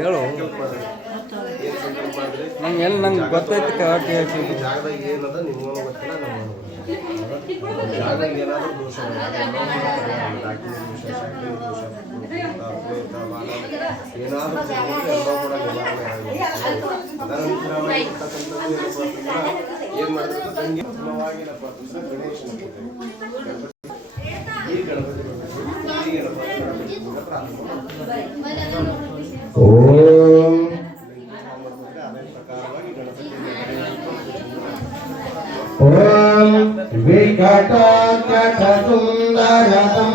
ಹೇಳು ನಂಗೆ ಎಲ್ಲಿ ನಂಗೆ ಗೊತ್ತೈತಿ ಕರೆಕ್ಟ್ ಹೇಳ್ತೀವಿ. ಜಾಗದಾಗ ಏನದ ನಿಮ್ಗೂ ಗೊತ್ತಿಲ್ಲ ನಮಗೂ ಜಾಗದಾಗ ಏನಾದರೂ ದೋಷ ಡಾಕ್ಯುಮೆಂಟ್ ದೋಷ ಶಾಸ್ತ್ರೀಯ ದೋಷ ಏನಾದರೂ ಕೂಡ ನಿವಾರಣೆ ಆಗಿದೆ. ಅದರ ಏನು ಮಾಡಿದ್ರೆ ತಂಗಿ ಉತ್ತಮವಾಗಿನಪ್ಪ ಅಂತಂದ್ರೆ ಗಣೇಶನ ಪೂಜೆ ಈ ಗಣಪತಿ ಈ ಗಣಪತಿ ಓಂ विकटाकटसुन्दरतं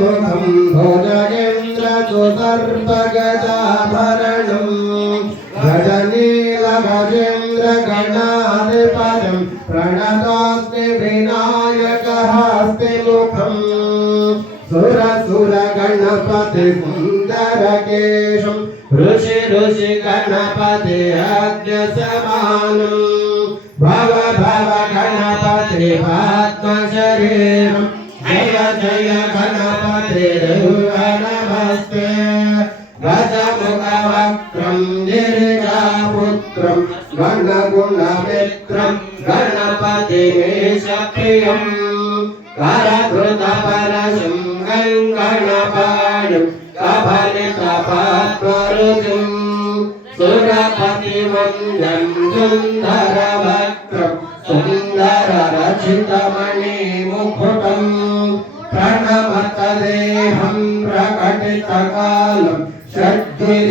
मुखं भुजगेन्द्रसुसर्पगदाभरणं गजनीलगजेन्द्रगणाधिपतिं प्रणतोऽस्मि विनायकहस्ति मुखं सुरसुरगणपतिसुन्दरकेशं ऋषिगणपतिरज्ञसमानं भव भव गणपति पद्मशरीरं जय जय गणपति नमस्ते गजमुखवक्त्रं गिरिजापुत्रं गणगुणमित्रं गणपतिमेषप्रियं करधृतपरशं गणपाणिं कबलितपद्मरुचिं सुरपतिवन्द्यं सुन्दरवक्त्रं सुन्दररचितमणिमुकुटं प्रणमतदेहं प्रकटितकालं षड्गिरितालमिदं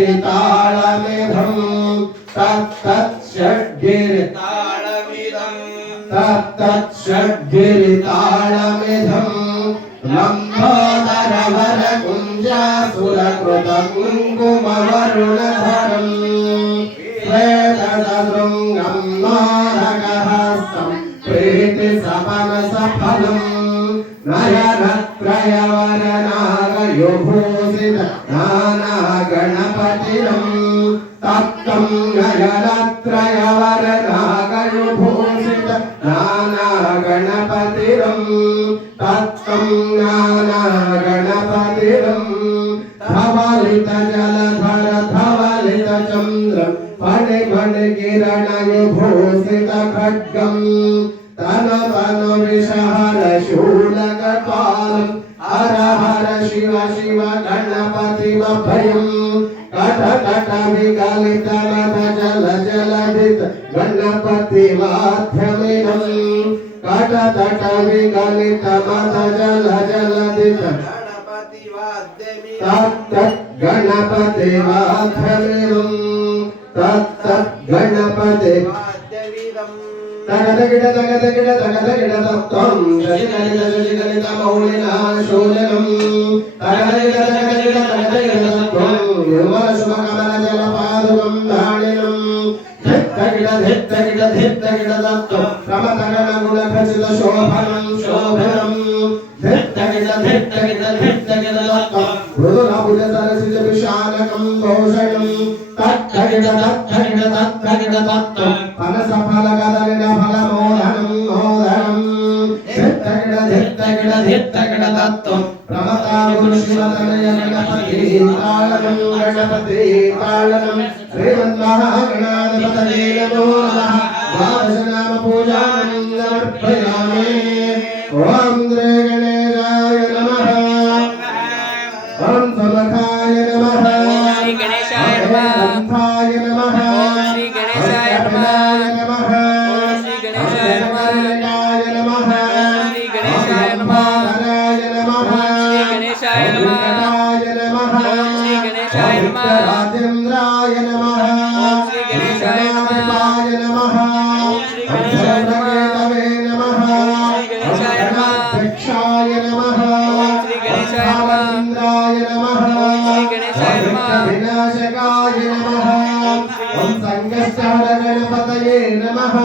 तत्तत्षड्गिरितालमिदं लम्बोदरवरकुञ्जासुरकृतकुङ्कुमवरुणधरं श्वेतसदृङ्गं नारकहस्तं प्रीतिसपनसफलं नयनत्रयवरनागयुभूषित नानागणपतिनं तप्तं नयनत्रयवरनागयुभूषित नानागणपतिनं तत्तं नानागणपतिनं धवलितजलधर धवलितचन्द्रं फणिफणिकिरणयुभूषितखड्गं तनतनुविषहरशूलकपालं हर हर शिव शिव गणपतिमभयं कटकटविगलितमथजलजलधित गणपतिमाध्यमिनं कटकटविगलितमथजलजलधित तत्तद्गणपतिमाध्यमिनं तत्तद्गणपतिमाध्यमिनं तगदगिड तगदगिड तगदगिड तत्त्वं शशिगलित शशिगलित मौलिनाशूलनं तगदगिड तगदगिड तगदगिड तत्त्वं निर्मलशुभकमलजलपादुकं दाणिनं धित्तगिड धित्तगिड धित्तगिड तत्त्वं प्रमथगणगुणखचितशोभनं शोभनं धित्तगिड धित्तगिड धित्तगिड तत्त्वं मृदुलभुजसरसिजविशालकं भूषणं तत्तगिड तत्तगिड तत्तगिड तत्त्वं फलसफलकदलिन फलमोदनं मोदनं धित्तगिड धित्तगिड धित्तगिड तत्त्वं प्रमतागुरुशिवतनय गणपतितालनं गणपतितालनं श्रीमन्महागणाधिपतये नमो नमः द्वादशनामपूजां समर्पयामि ओम श्री गणेशाय नमः ओम समर्थाय नमः श्री गणेशाय नमः ग्रंथाय नमः श्री गणेशाय नमः श्री गणेशाय नमः श्री गणेशाय नमः श्री गणेशाय नमः श्री गणेशाय नमः राजेंद्राय नमः श्री गणेशाय नमः श्री गणेशाय नमः श्री गणेशाय नमः भिक्षाय नमः श्री गणेशाय नमः इंद्राय नमः श्री गणेशाय नमः विनाशकाय नमः ओम संगस्तार गणपतये नमः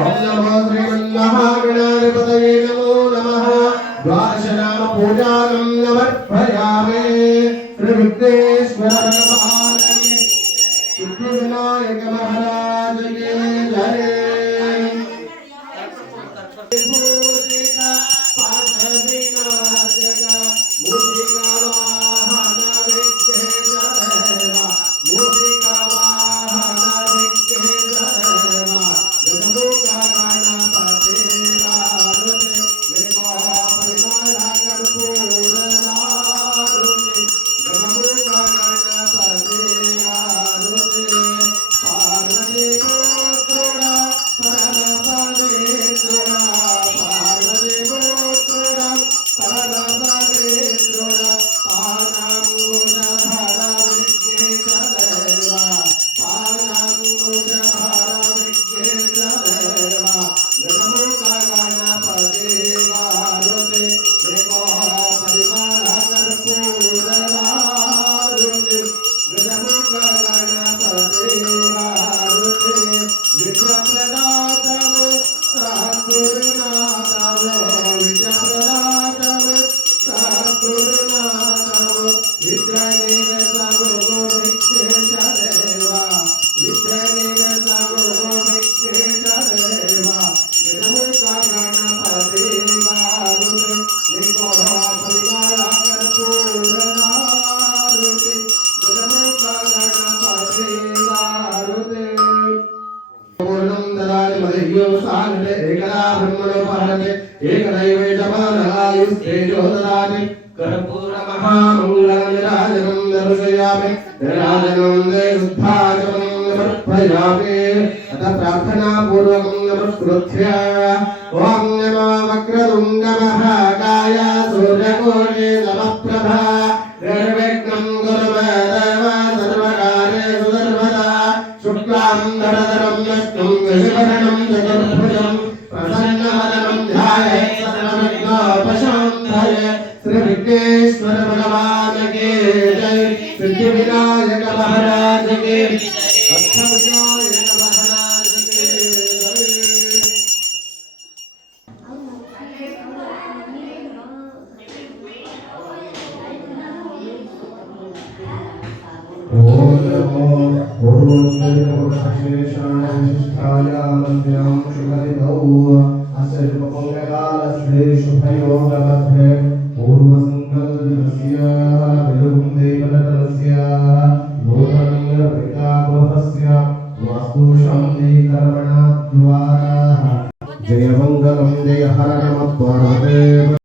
ओम नमो श्रीमन्महागणाधिपतये नमो नमः द्वादशनाम पूजां समर्पयामि श्री विघ्नेश्वर भगवान की सिद्धिविनायक महाराज की जय। जय मंगलम जय हर नमः